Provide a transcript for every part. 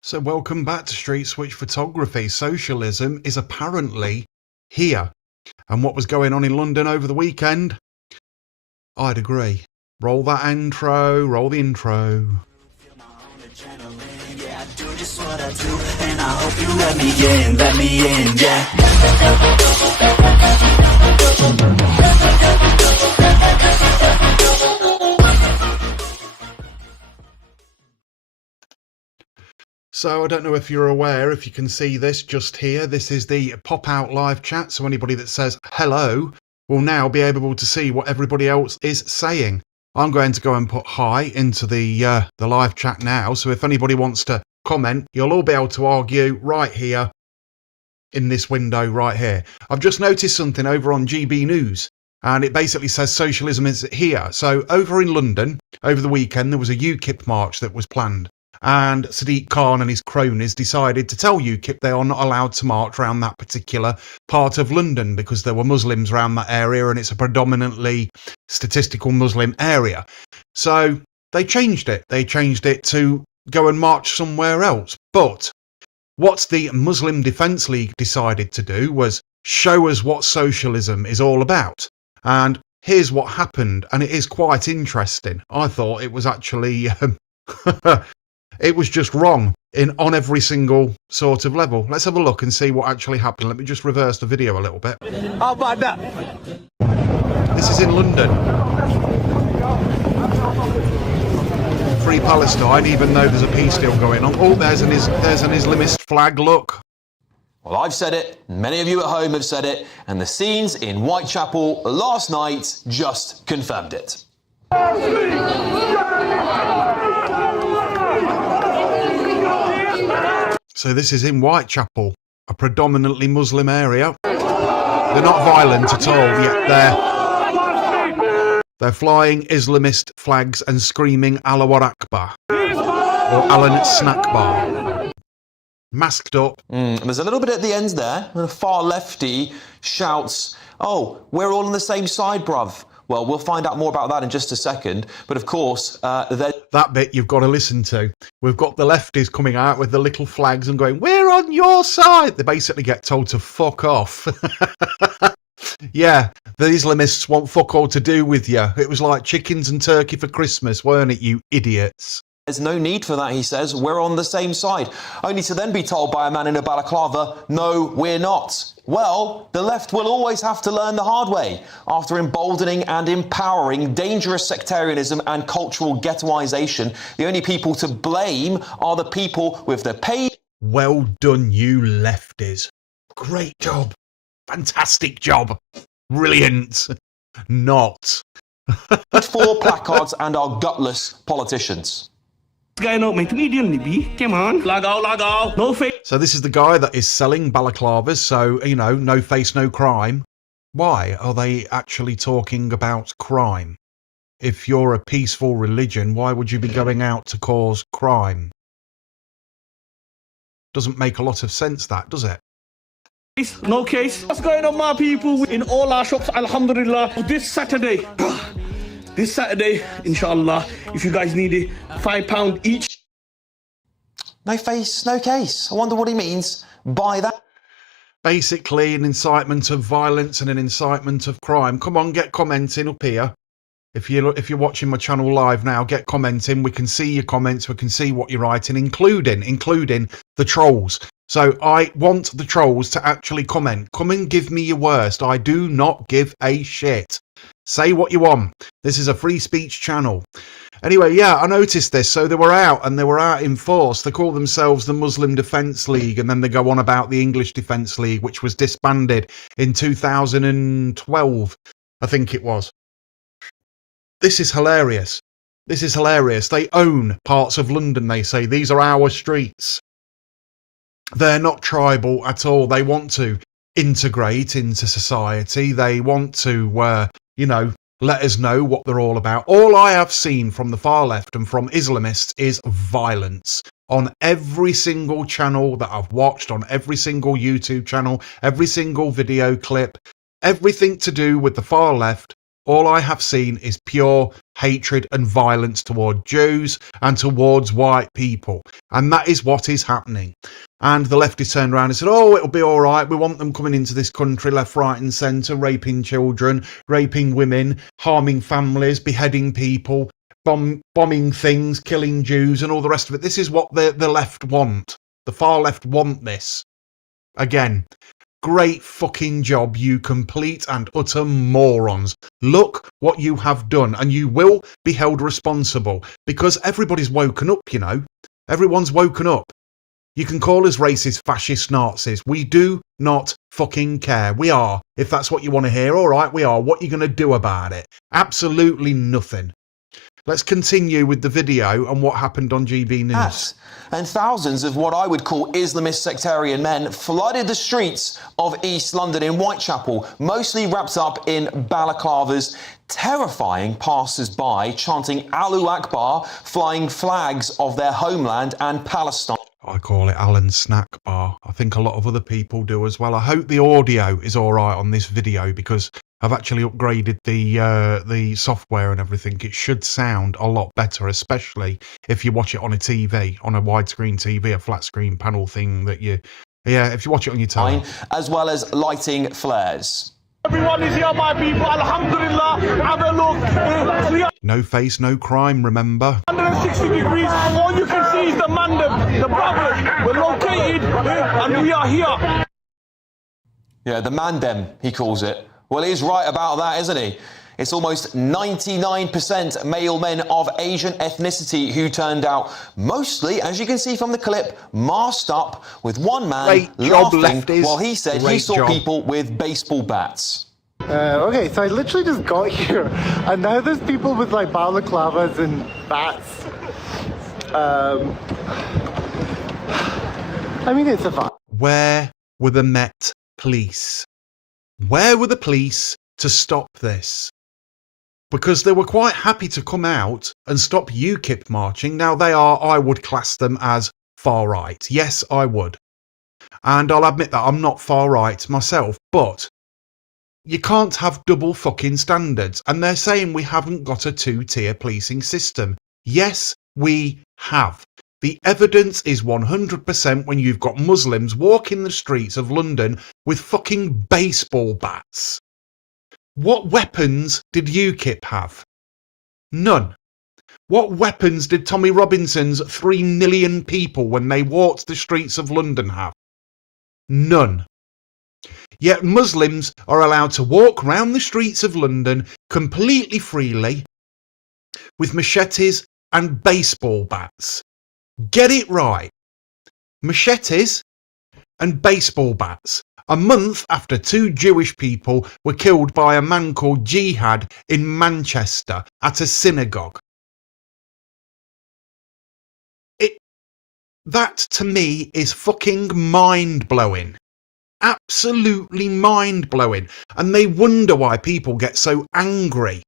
So welcome back to Street Switch Photography. Socialism is apparently here. And what was going on in London over the weekend? I'd agree. Roll that intro, roll the intro. Yeah, I do just what I do, and I hope you let me in, yeah. So I don't know if you're aware, if you can see this just here, this is the pop-out live chat. So anybody that says hello will now be able to see what everybody else is saying. I'm going to go and put hi into the live chat now. So if anybody wants to comment, you'll all be able to argue right here in this window right here. I've just noticed something over on GB News, and it basically says socialism is here. So over in London, over the weekend, there was a UKIP march that was planned. And Sadiq Khan and his cronies decided to tell UKIP they are not allowed to march around that particular part of London because there were Muslims around that area and it's a predominantly statistical Muslim area. So they changed it. They changed it to go and march somewhere else. But what the Muslim Defence League decided to do was show us what socialism is all about. And here's what happened. And it is quite interesting. I thought it was actually... it was just wrong on every single sort of level. Let's have a look and see what actually happened. Let me just reverse the video a little bit. How about that? This is in London. Free Palestine, even though there's a peace deal going on. Oh, there's an Islamist flag, look. Well, I've said it, many of you at home have said it, and the scenes in Whitechapel last night just confirmed it. So this is in Whitechapel, a predominantly Muslim area. They're not violent at all, yet they're flying Islamist flags and screaming Allahu Akbar or Alan Snack Bar. Masked up. There's a little bit at the end there, and a far lefty shouts, "Oh, we're all on the same side, bruv." Well, we'll find out more about that in just a second. But of course, that bit you've got to listen to. We've got the lefties coming out with the little flags and going, "We're on your side." They basically get told to fuck off. Yeah, the Islamists want fuck all to do with you. It was like chickens and turkey for Christmas, weren't it, you idiots? There's no need for that, he says. We're on the same side. Only to then be told by a man in a balaclava, no, we're not. Well, the left will always have to learn the hard way. After emboldening and empowering dangerous sectarianism and cultural ghettoisation, the only people to blame are the people with the pay. Well done, you lefties. Great job. Fantastic job. Brilliant. Not. For placards and our gutless politicians. No face. So this is the guy that is selling balaclavas, so, you know, no face, no crime. Why are they actually talking about crime? If you're a peaceful religion, why would you be going out to cause crime? Doesn't make a lot of sense, that, does it? No case. What's going on, my people? In all our shops, alhamdulillah, this Saturday, inshallah, if you guys need it, £5 each. No face, no case. I wonder what he means by that. Basically, an incitement of violence and an incitement of crime. Come on, get commenting up here. If you're watching my channel live now, get commenting. We can see your comments. We can see what you're writing, including the trolls. So I want the trolls to actually comment. Come and give me your worst. I do not give a shit. Say what you want. This is a free speech channel. Anyway, yeah, I noticed this. So they were out in force. They call themselves the Muslim Defence League, and then they go on about the English Defence League, which was disbanded in 2012, I think it was. This is hilarious. This is hilarious. They own parts of London, they say. These are our streets. They're not tribal at all. They want to integrate into society. They want to, you know, let us know what they're all about. All I have seen from the far left and from Islamists is violence. On every single channel that I've watched, on every single YouTube channel, every single video clip, everything to do with the far left, All I have seen is pure hatred and violence toward Jews and towards white people. And that is what is happening. And the leftists turned around and said, oh, it'll be all right. We want them coming into this country left, right and centre, raping children, raping women, harming families, beheading people, bombing things, killing Jews and all the rest of it. This is what the left want. The far left want this. Again, great fucking job, you complete and utter morons. Look what you have done, and you will be held responsible because everybody's woken up, you know. Everyone's woken up. You can call us racist, fascist, Nazis. We do not fucking care. We are. If that's what you want to hear, all right, we are. What are you going to do about it? Absolutely nothing. Let's continue with the video and what happened on GB News. And thousands of what I would call Islamist sectarian men flooded the streets of East London in Whitechapel, mostly wrapped up in balaclavas, terrifying passers-by, chanting Allahu Akbar, flying flags of their homeland and Palestine. I call it Alan's Snack Bar. I think a lot of other people do as well. I hope the audio is all right on this video because I've actually upgraded the software and everything. It should sound a lot better, especially if you watch it on a TV, on a widescreen TV, a flat screen panel thing that you... Yeah, if you watch it on your telly. As well as lighting flares. Everyone is here, my people. Alhamdulillah. Have a look. No face, no crime, remember? 160 degrees. All you can see is the mandem, the brothers. We're located and we are here. Yeah, the mandem, he calls it. Well, he's right about that, isn't he? It's almost 99% male men of Asian ethnicity who turned out, mostly, as you can see from the clip, masked up, with one man laughing while he said he saw people with baseball bats. Okay, so I literally just got here, and now there's people with like balaclavas and bats. I mean, it's a fun. Where were the Met Police? Where were the police to stop this? Because they were quite happy to come out and stop UKIP marching. Now they are, I would class them as far right. Yes, I would. And I'll admit that I'm not far right myself, but you can't have double fucking standards. And they're saying we haven't got a two-tier policing system. Yes, we have. The evidence is 100% when you've got Muslims walking the streets of London with fucking baseball bats. What weapons did UKIP have? None. What weapons did Tommy Robinson's 3 million people when they walked the streets of London have? None. Yet Muslims are allowed to walk round the streets of London completely freely with machetes and baseball bats. Get it right. Machetes and baseball bats. A month after 2 Jewish people were killed by a man called Jihad in Manchester at a synagogue. That to me is fucking mind-blowing. Absolutely mind-blowing. And they wonder why people get so angry.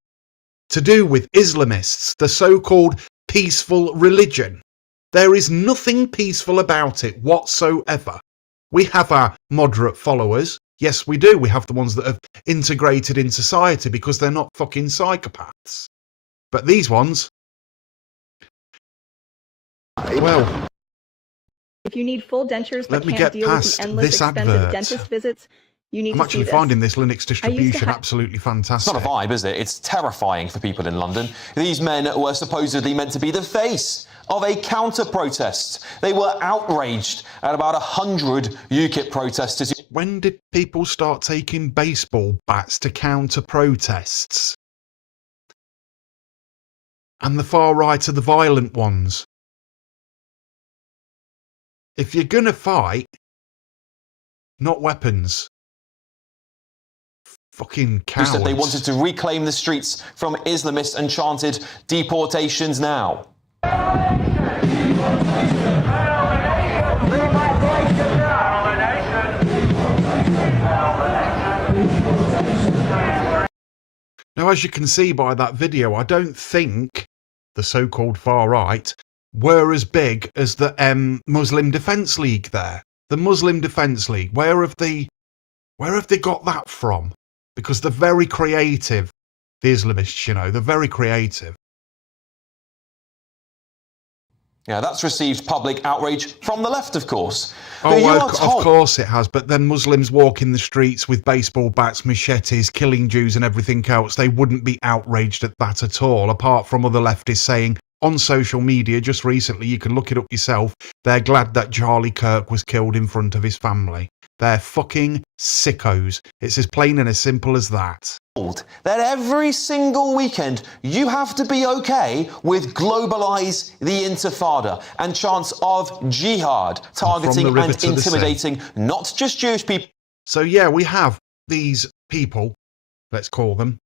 To do with Islamists, the so-called peaceful religion. There is nothing peaceful about it whatsoever. We have our moderate followers. Yes, we do. We have the ones that have integrated in society because they're not fucking psychopaths. But these ones... Well... If you need full dentures but let me can't get deal with past the endless this expensive advert. dentist visits, you need I'm to actually see this. finding this Linux distribution absolutely fantastic. It's not a vibe, is it? It's terrifying for people in London. These men were supposedly meant to be the face of a counter-protest. They were outraged at about 100 UKIP protesters. When did people start taking baseball bats to counter protests? And the far right are the violent ones. If you're gonna fight, not weapons. Fucking cowards. Said they wanted to reclaim the streets from Islamists and chanted deportations now. Now, as you can see by that video, I don't think the so-called far right were as big as the Muslim Defence League there. The Muslim Defence League. Where have they got that from? Because they're very creative The Islamists, you know, they're very creative. Yeah, that's received public outrage from the left, of course. Oh, But you well, are told- of course it has. But then Muslims walk in the streets with baseball bats, machetes, killing Jews and everything else. They wouldn't be outraged at that at all, apart from other leftists saying on social media just recently, you can look it up yourself, they're glad that Charlie Kirk was killed in front of his family. They're fucking sickos. It's as plain and as simple as that. that every single weekend you have to be okay with globalise the intifada and chants of jihad, targeting river and to the sea. intimidating not just Jewish people. So yeah, we have these people, let's call them,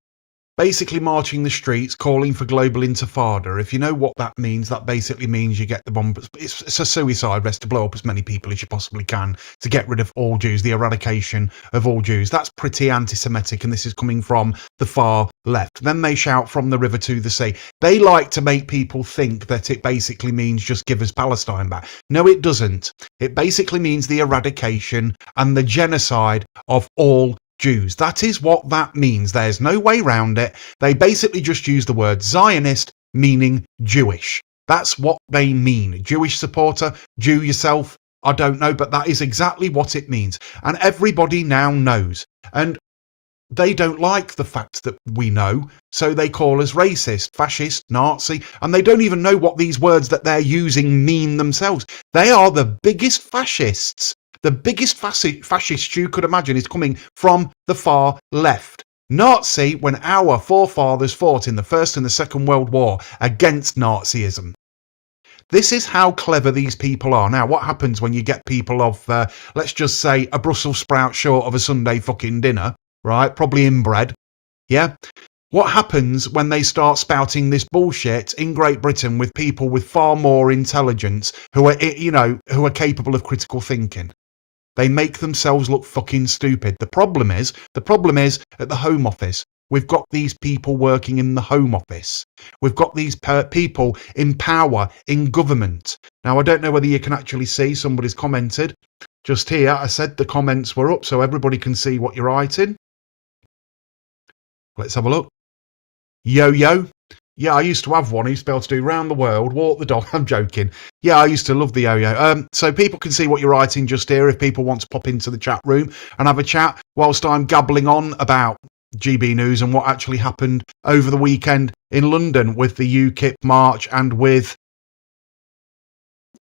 basically marching the streets, calling for global intifada. If you know what that means, that basically means you get the bomb. It's a suicide rest to blow up as many people as you possibly can to get rid of all Jews, the eradication of all Jews. That's pretty anti-Semitic, and this is coming from the far left. Then they shout from the river to the sea. They like to make people think that it basically means just give us Palestine back. No, it doesn't. It basically means the eradication and the genocide of all Jews. That is what that means. There's no way around it. They basically just use the word Zionist, meaning Jewish. That's what they mean. Jewish supporter, Jew yourself, I don't know, but that is exactly what it means. And everybody now knows. And they don't like the fact that we know, so they call us racist, fascist, Nazi, and they don't even know what these words that they're using mean themselves. They are the biggest fascists. The biggest fascist you could imagine is coming from the far left. Nazi, when our forefathers fought in the First and the Second World War against Nazism. This is how clever these people are. Now, what happens when you get people of, let's just say, a Brussels sprout short of a Sunday fucking dinner, right? Probably inbred, yeah? What happens when they start spouting this bullshit in Great Britain with people with far more intelligence who are, you know, who are capable of critical thinking? They make themselves look fucking stupid. The problem is at the Home Office. We've got these people working in the Home Office. We've got these people in power, in government. Now, I don't know whether you can actually see, somebody's commented. Just here, I said the comments were up so everybody can see what you're writing. Let's have a look. Yo-yo. Yeah, I used to have one. I used to be able to do round the world, walk the dog. I'm joking. Yeah, I used to love the yo-yo. So people can see what you're writing just here if people want to pop into the chat room and have a chat whilst I'm gabbling on about GB News and what actually happened over the weekend in London with the UKIP march and with,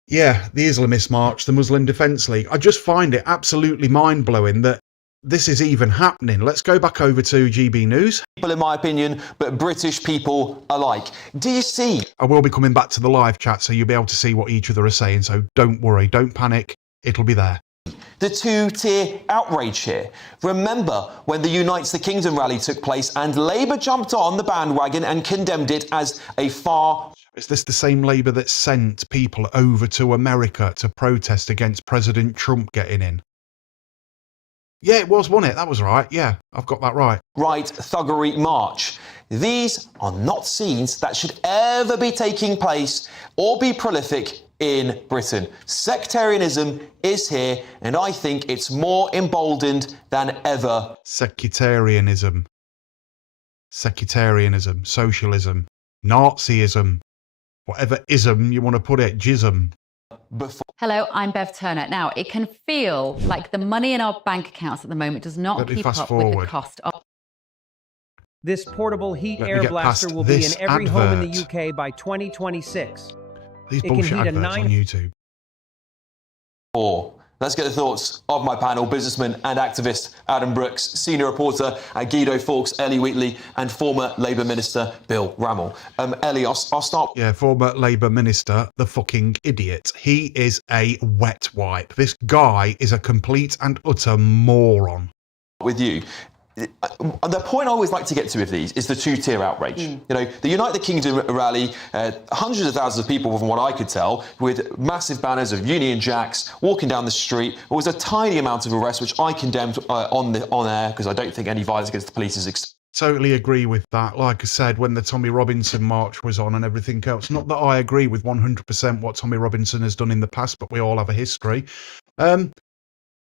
yeah, the Islamist march, the Muslim Defence League. I just find it absolutely mind-blowing that this is even happening. Let's go back over to GB News. People, in my opinion, but British people alike. Do you see? I will be coming back to the live chat, so you'll be able to see what each other are saying. So don't worry, don't panic. It'll be there. The two-tier outrage here. Remember when the Unites the Kingdom rally took place and Labour jumped on the bandwagon and condemned it as a far... Is this the same Labour that sent people over to America to protest against President Trump getting in? Yeah, it was, wasn't it? That was right. Yeah, I've got that right. Right thuggery march. These are not scenes that should ever be taking place or be prolific in Britain. Sectarianism is here, and I think it's more emboldened than ever. Sectarianism, socialism, Nazism, whatever ism you want to put it, jism. Hello, I'm Bev Turner. Now, it can feel like the money in our bank accounts at the moment does not keep up with the cost of... This portable heat air blaster will be in every home in the UK by 2026. These bullshit adverts on YouTube. Let's get the thoughts of my panel, businessman and activist Adam Brooks, senior reporter at Guido Fawkes, Ellie Wheatley, and former Labour Minister Bill Rammell. Ellie, I'll start. Yeah, former Labour Minister, the fucking idiot. He is a wet wipe. This guy is a complete and utter moron. With you. The point I always like to get to with these is the two-tier outrage. You know, the Unite the Kingdom rally, hundreds of thousands of people, from what I could tell, with massive banners of Union Jacks walking down the street. There was a tiny amount of arrests, which I condemned on air because I don't think any violence against the police is. Totally agree with that. Like I said, when the Tommy Robinson march was on and everything else, not that I agree with 100% what Tommy Robinson has done in the past, but we all have a history.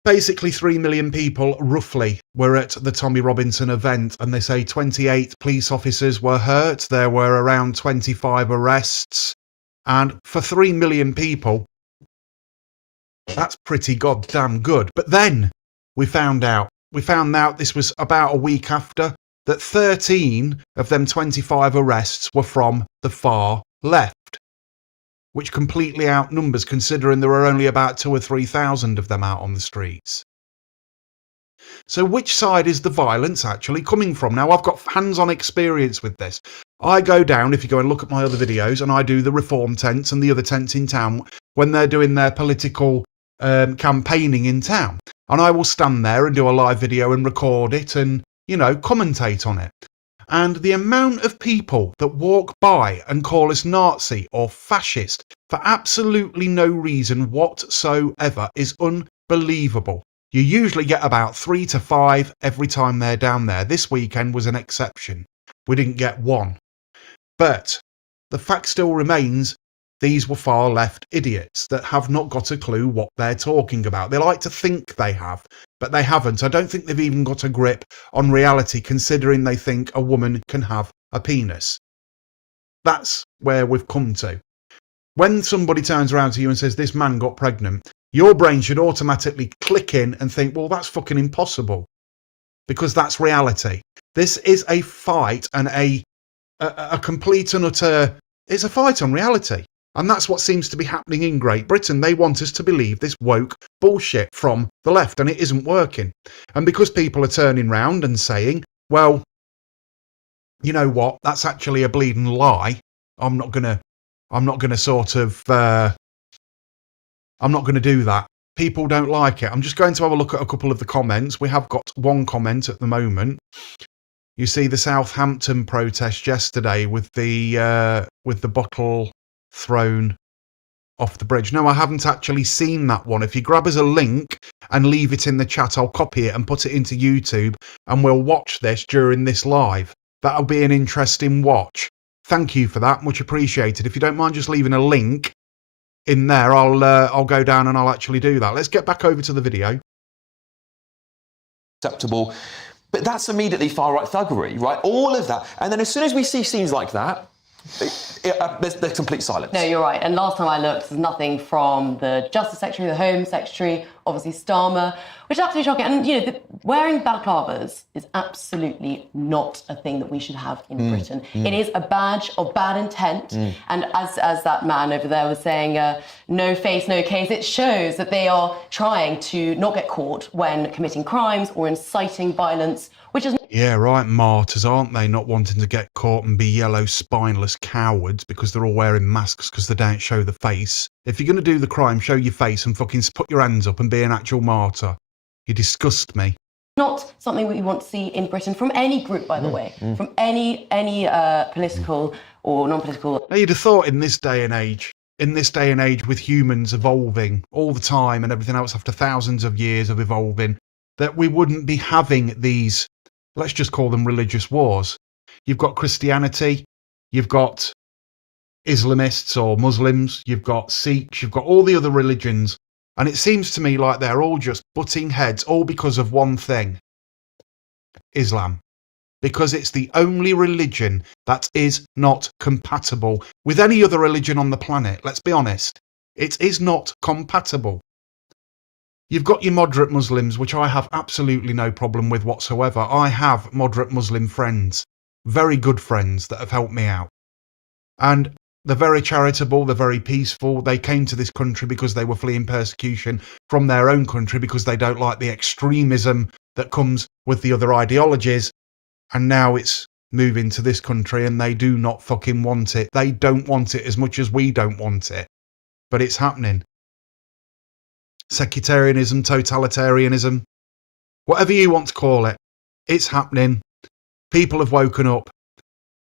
basically 3 million people, roughly, were at the Tommy Robinson event, and they say 28 police officers were hurt. There were around 25 arrests. And for 3 million people, that's pretty goddamn good. But then we found out this was about a week after, that 13 of them 25 arrests were from the far left, which completely outnumbers, considering there were only about 2,000 or 3,000 of them out on the streets. So which side is the violence actually coming from? Now, I've got hands-on experience with this. I go down, if you go and look at my other videos, and I do the reform tents and the other tents in town when they're doing their political campaigning in town. And I will stand there and do a live video and record it and, you know, commentate on it. And the amount of people that walk by and call us Nazi or fascist for absolutely no reason whatsoever is unbelievable. You usually get about 3 to 5 every time they're down there. This weekend was an exception. We didn't get one. But the fact still remains, these were far left idiots that have not got a clue what they're talking about. They like to think they have, but they haven't. I don't think they've even got a grip on reality, considering they think a woman can have a penis. That's where we've come to. When somebody turns around to you and says, this man got pregnant, your brain should automatically click in and think, well, that's fucking impossible. Because that's reality. This is a fight and a complete and utter, it's a fight on reality. And that's what seems to be happening in Great Britain. They want us to believe this woke bullshit from the left, and it isn't working. And because people are turning round and saying, well, you know what, that's actually a bleeding lie. I'm not gonna do that. People don't like it. I'm just going to have a look at a couple of the comments. We have got one comment at the moment. You see the Southampton protest yesterday with the bottle thrown off the bridge. No, I haven't actually seen that one. If you grab us a link and leave it in the chat, I'll copy it and put it into YouTube, and we'll watch this during this live. That'll be an interesting watch. Thank you for that. Much appreciated. If you don't mind just leaving a link in there, I'll go down and I'll actually do that. Let's get back over to the video. Acceptable. But that's immediately far-right thuggery, right? All of that. And then as soon as we see scenes like that, there's complete silence. No, you're right. And last time I looked, there's nothing from the Justice Secretary, the Home Secretary, obviously Starmer, which is absolutely shocking. And, you know, wearing balaclavas is absolutely not a thing that we should have in Britain. It is a badge of bad intent. And as that man over there was saying, no face, no case, it shows that they are trying to not get caught when committing crimes or inciting violence, which is... Yeah, right, martyrs, aren't they? Not wanting to get caught and be yellow, spineless cowards because they're all wearing masks because they don't show the face. If you're going to do the crime, show your face and fucking put your hands up and be an actual martyr. You disgust me. Not something we want to see in Britain from any group, by the way, from any political or non-political. Now, you'd have thought in this day and age with humans evolving all the time and everything else after thousands of years of evolving, that we wouldn't be having these, let's just call them religious wars. You've got Christianity, you've got Islamists or Muslims, you've got Sikhs, you've got all the other religions. And it seems to me like they're all just butting heads, all because of one thing. Islam. Because it's the only religion that is not compatible with any other religion on the planet. Let's be honest. It is not compatible. You've got your moderate Muslims, which I have absolutely no problem with whatsoever. I have moderate Muslim friends, very good friends that have helped me out. And they're very charitable, they're very peaceful. They came to this country because they were fleeing persecution from their own country because they don't like the extremism that comes with the other ideologies. And now it's moving to this country and they do not fucking want it. They don't want it as much as we don't want it. But it's happening. Sectarianism, totalitarianism, whatever you want to call it, it's happening. People have woken up.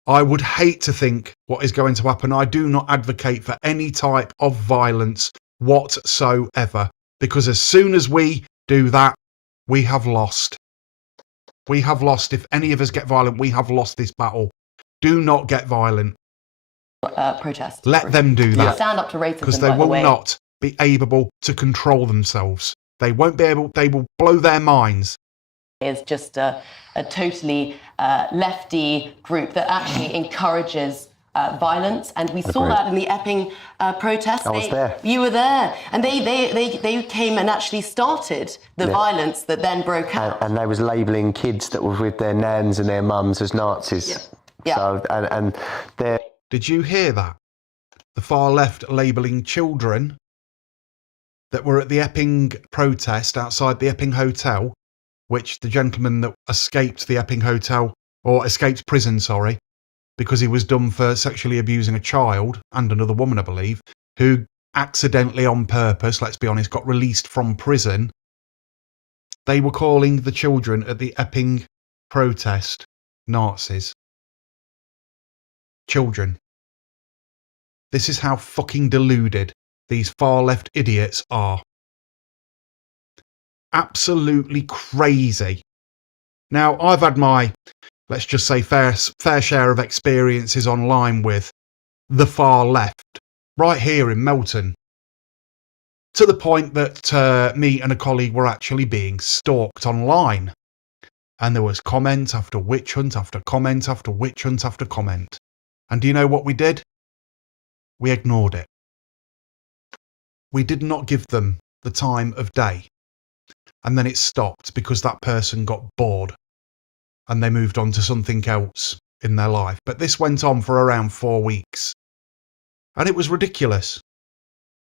I would hate to think what is going to happen. I do not advocate for any type of violence whatsoever, because as soon as we do that, we have lost. We have lost. If any of us get violent, we have lost this battle. Do not get violent. Protest. Let them do that. Stand up to racism, because they will not be able to control themselves. They won't be able, they will blow their minds. Is just a totally lefty group that actually encourages violence, and we saw that in the Epping protests. I was there. You were there, and they came and actually started the violence that then broke out. And they was labelling kids that were with their nans and their mums as Nazis. Yeah. So, and they're... Did you hear that? The far left labelling children that were at the Epping protest outside the Epping Hotel, which the gentleman that escaped the Epping Hotel, or escaped prison, sorry, because he was done for sexually abusing a child and another woman, I believe, who accidentally on purpose, let's be honest, got released from prison. They were calling the children at the Epping protest Nazis. Children. This is how fucking deluded these far left idiots are. Absolutely crazy. Now, I've had my, let's just say, fair share of experiences online with the far left, right here in Melton, to the point that me and a colleague were actually being stalked online. And there was comment after witch hunt after comment after witch hunt after comment. And do you know what we did? We ignored it. We did not give them the time of day. And then it stopped because that person got bored and they moved on to something else in their life. But this went on for around 4 weeks. And it was ridiculous.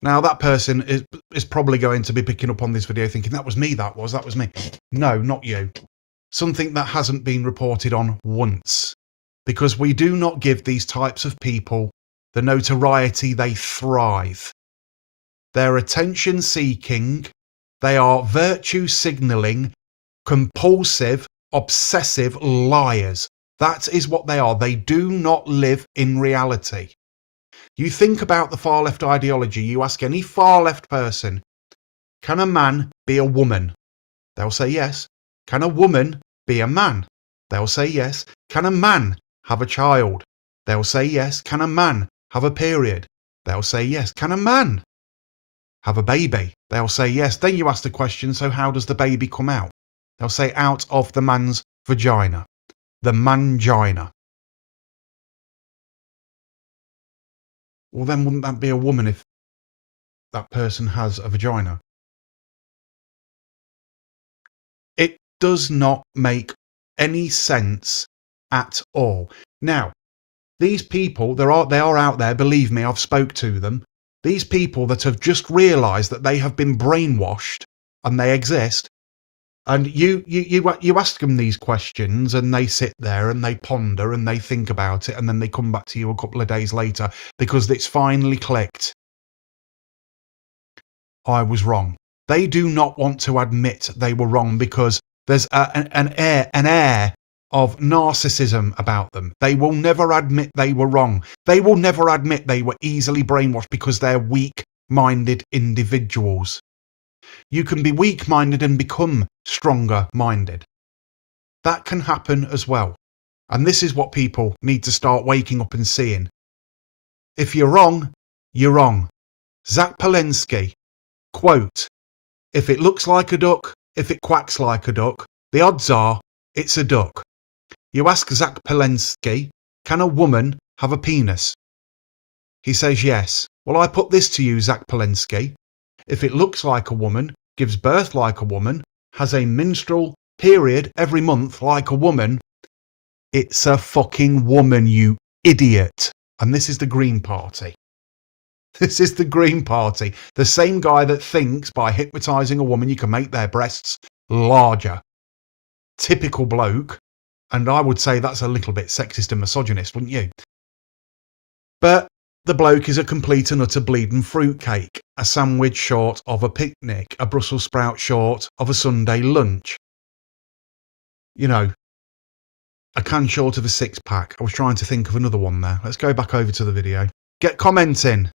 Now, that person is probably going to be picking up on this video thinking, that was me, that was me. No, not you. Something that hasn't been reported on once. Because we do not give these types of people the notoriety they thrive. They're attention seeking. They are virtue signalling, compulsive, obsessive liars. That is what they are. They do not live in reality. You think about the far left ideology, you ask any far left person, can a man be a woman? They'll say yes. Can a woman be a man? They'll say yes. Can a man have a child? They'll say yes. Can a man have a period? They'll say yes. Can a man have a baby? They'll say yes. Then you ask the question, so how does the baby come out? They'll say out of the man's vagina. The mangina. Well, then wouldn't that be a woman if that person has a vagina? It does not make any sense at all. Now, these people, they are out there, believe me, I've spoke to them. These people that have just realised that they have been brainwashed and they exist, and you ask them these questions and they sit there and they ponder and they think about it and then they come back to you a couple of days later because it's finally clicked. I was wrong. They do not want to admit they were wrong because there's an air of narcissism about them. They will never admit they were wrong. They will never admit they were easily brainwashed because they're weak-minded individuals. You can be weak-minded and become stronger-minded. That can happen as well. And this is what people need to start waking up and seeing. If you're wrong, you're wrong. Zach Palensky, quote, if it looks like a duck, if it quacks like a duck, the odds are it's a duck. You ask Zach Palensky, can a woman have a penis? He says yes. Well, I put this to you, Zach Palensky. If it looks like a woman, gives birth like a woman, has a menstrual period every month like a woman, it's a fucking woman, you idiot. And this is the Green Party. This is the Green Party. The same guy that thinks by hypnotising a woman you can make their breasts larger. Typical bloke. And I would say that's a little bit sexist and misogynist, wouldn't you? But the bloke is a complete and utter bleeding fruitcake. A sandwich short of a picnic. A Brussels sprout short of a Sunday lunch. You know, a can short of a six-pack. I was trying to think of another one there. Let's go back over to the video. Get commenting.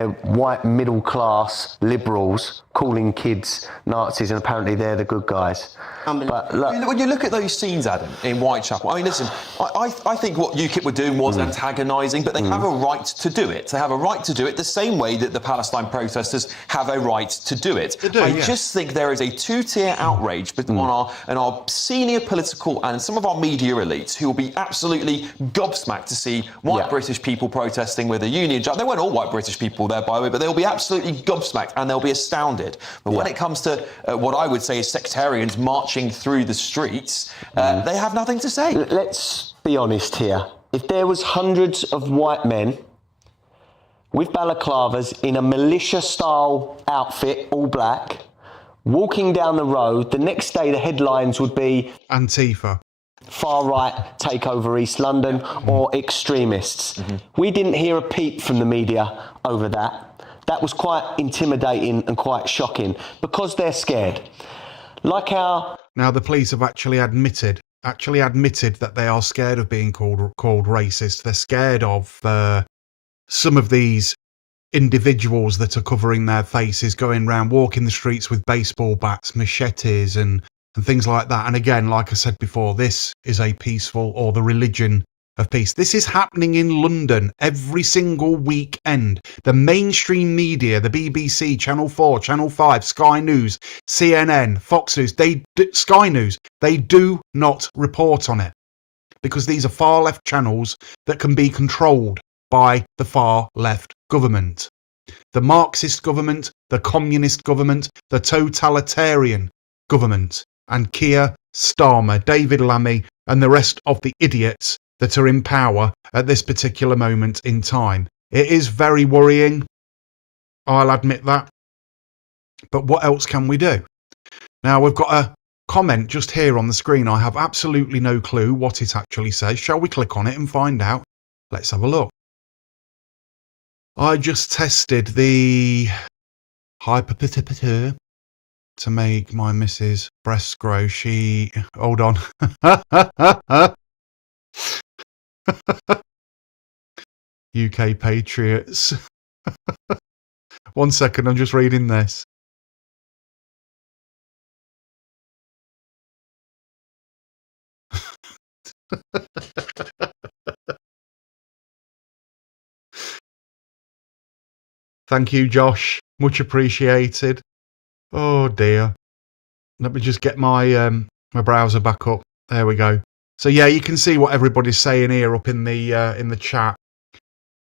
white middle class liberals calling kids Nazis, and apparently they're the good guys. But look, when you look at those scenes, Adam, in Whitechapel, I mean, listen, I think what UKIP were doing was antagonising, but they have a right to do it. They have a right to do it the same way that the Palestine protesters have a right to do it. I just think there is a two-tier outrage on our senior political and some of our media elites who will be absolutely gobsmacked to see white British people protesting with a Union Jack. They weren't all white British people there, by the way, but they'll be absolutely gobsmacked and they'll be astounded. But when it comes to what I would say is sectarians marching through the streets, they have nothing to say. Let's be honest here. If there was hundreds of white men with balaclavas in a militia-style outfit, all black, walking down the road, the next day the headlines would be Antifa. Far-right take over East London or extremists. We didn't hear a peep from the media over that. That was quite intimidating and quite shocking because they're scared. Like our... Now the police have actually admitted that they are scared of being called racist. They're scared of some of these individuals that are covering their faces, going around walking the streets with baseball bats, machetes and things like that. And again, like I said before, this is a peaceful, or the religion of peace. This is happening in London every single weekend. The mainstream media, the BBC, Channel 4, Channel 5, Sky News, CNN, Fox News, Sky News, they do not report on it because these are far left channels that can be controlled by the far left government. The Marxist government, the communist government, the totalitarian government, and Keir Starmer, David Lammy, and the rest of the idiots that are in power at this particular moment in time. It is very worrying, I'll admit that. But what else can we do? Now, we've got a comment just here on the screen. I have absolutely no clue what it actually says. Shall we click on it and find out? Let's have a look. I just tested the hyperpitapatur to make my missus breasts grow. Hold on. UK Patriots. 1 second, I'm just reading this. Thank you, Josh. Much appreciated. Oh dear. Let me just get my my browser back up. There we go. So yeah, you can see what everybody's saying here up in the chat.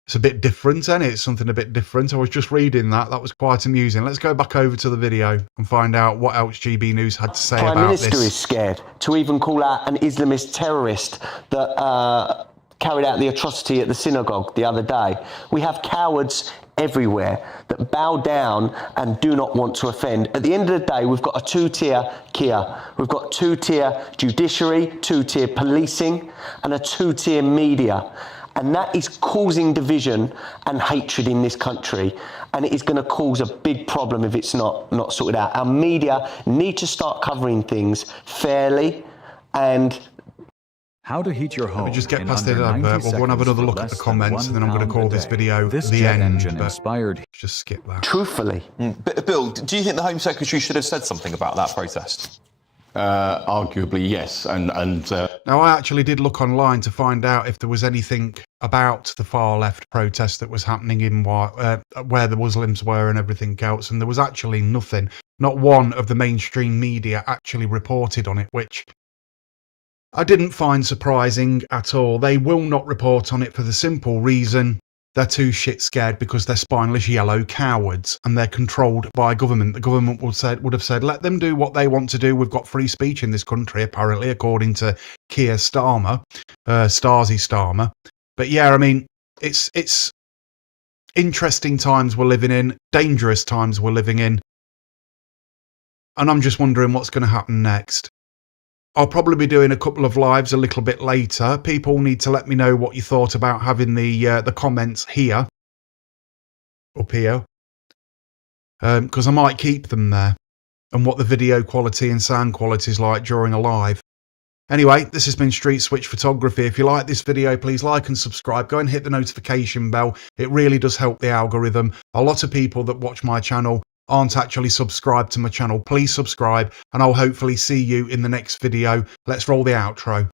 It's a bit different, isn't it? It's something a bit different. I was just reading that. That was quite amusing. Let's go back over to the video and find out what else GB News had to say about this. Prime Minister is scared to even call out an Islamist terrorist that carried out the atrocity at the synagogue the other day. We have cowards everywhere that bow down and do not want to offend. At the end of the day, we've got a two-tier Kia. We've got two-tier judiciary, two-tier policing, and a two-tier media. And that is causing division and hatred in this country. And it is going to cause a big problem if it's not sorted out. Our media need to start covering things fairly and... How to heat your home. Let me just get past the advert. We'll go and have another look at the comments, and then I'm going to call this video the end. But just skip that. Truthfully. Bill, do you think the Home Secretary should have said something about that protest? Arguably, yes. Now, I actually did look online to find out if there was anything about the far left protest that was happening in where the Muslims were and everything else, and there was actually nothing. Not one of the mainstream media actually reported on it, which I didn't find surprising at all. They will not report on it for the simple reason they're too shit scared because they're spineless yellow cowards and they're controlled by government. The government would have said, let them do what they want to do. We've got free speech in this country, apparently, according to Keir Starmer, Stasi Starmer. But yeah, I mean, it's interesting times we're living in, dangerous times we're living in. And I'm just wondering what's going to happen next. I'll probably be doing a couple of lives a little bit later. People need to let me know what you thought about having the comments here, up here, because I might keep them there, and what the video quality and sound quality is like during a live. Anyway, this has been Street Switch Photography. If you like this video, please like and subscribe. Go and hit the notification bell. It really does help the algorithm. A lot of people that watch my channel aren't actually subscribed to my channel. Please subscribe, and I'll hopefully see you in the next video. Let's roll the outro.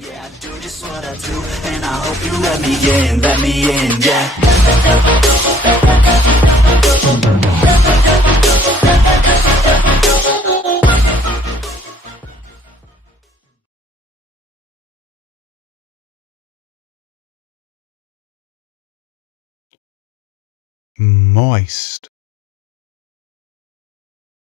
Yeah, I do just what I do, and I hope you let me in, yeah. Moist.